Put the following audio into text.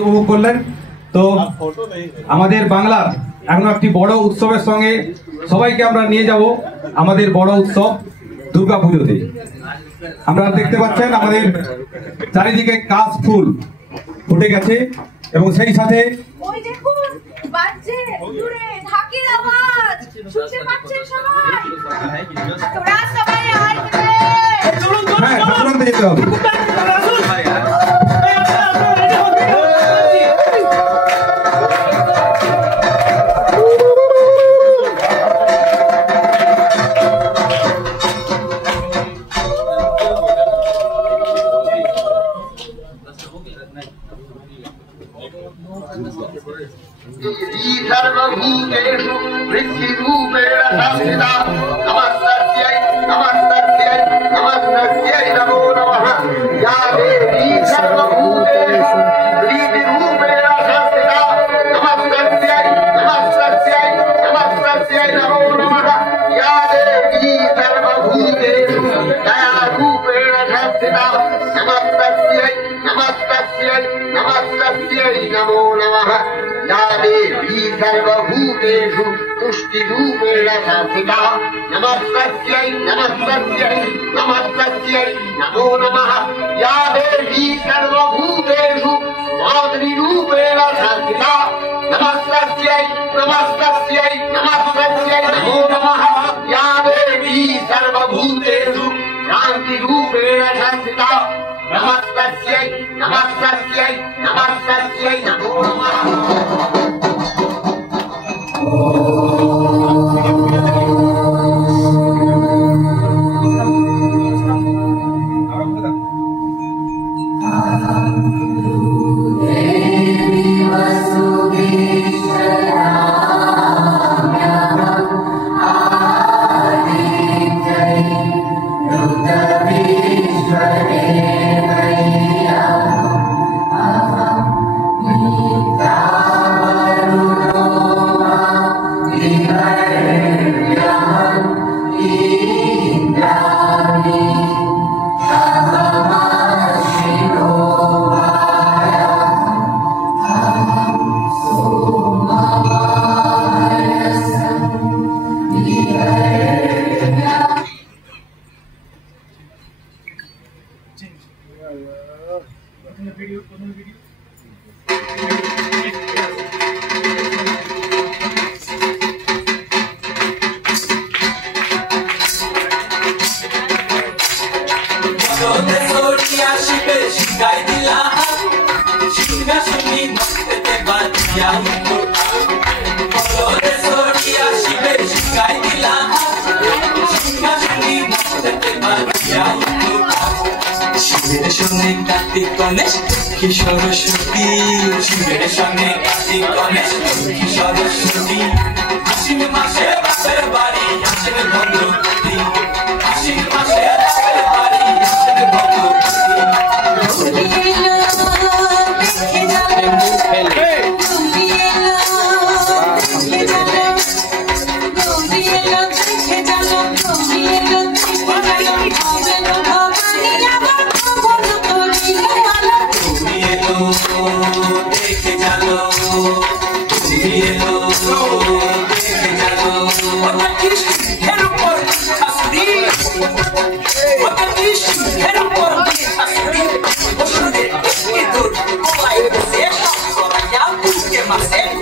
উপভোগ করলেন। তো আমাদের বাংলার এখন একটি বড় উৎসবের সঙ্গে সবাইকে আমরা নিয়ে যাব আমাদের বড় উৎসব দুর্গাপুজোতে। আমরা দেখতে পাচ্ছেন আমাদের চারিদিকে কাশ ফুল ফুটে গেছে এবং সেই সাথে যেতে হবে। सर्वभूतेषु वृत्तिरूपेण संस्थिता नमस्तस्यै नमस्तस्यै नमस्तस्यै नमो नमः। या देवी सर्वभूतेषु वृत्तिरूपेण संस्थिता नमस्तस्यै नमस्तस्यै नमस्तस्यै नमो नमः। या देवी सर्वभूतेषु दयारूपेण संस्थिता नमस्तस्यै नमस्तस्यै नमस्तस्यै नमो नमः। या देवी सर्वभूतेषु तुष्टिरूपेण संस्थिता नमस्तस्यै नमस्तस्यै नमस्तस्यै नमो नमः। या देवी सर्वभूतेषु मातृरूपेण संस्थिता नमस्तस्यै नमस्तस्यै नमस्तस्यै नमो नमः। या देवी सर्वभूतेषु शान्तिरूपेण संस्थिता नमस्तस्यै नमस्तस्यै नमस्तस्यै नमो नमः। सरस्वती शिवेर संगे कार्तिक गणेश सरस्वती आश्विन मासे बापेर बाड़ी आसेन भद्रवती आश्विन मासे बापेर बाड़ी आसेन Marcelo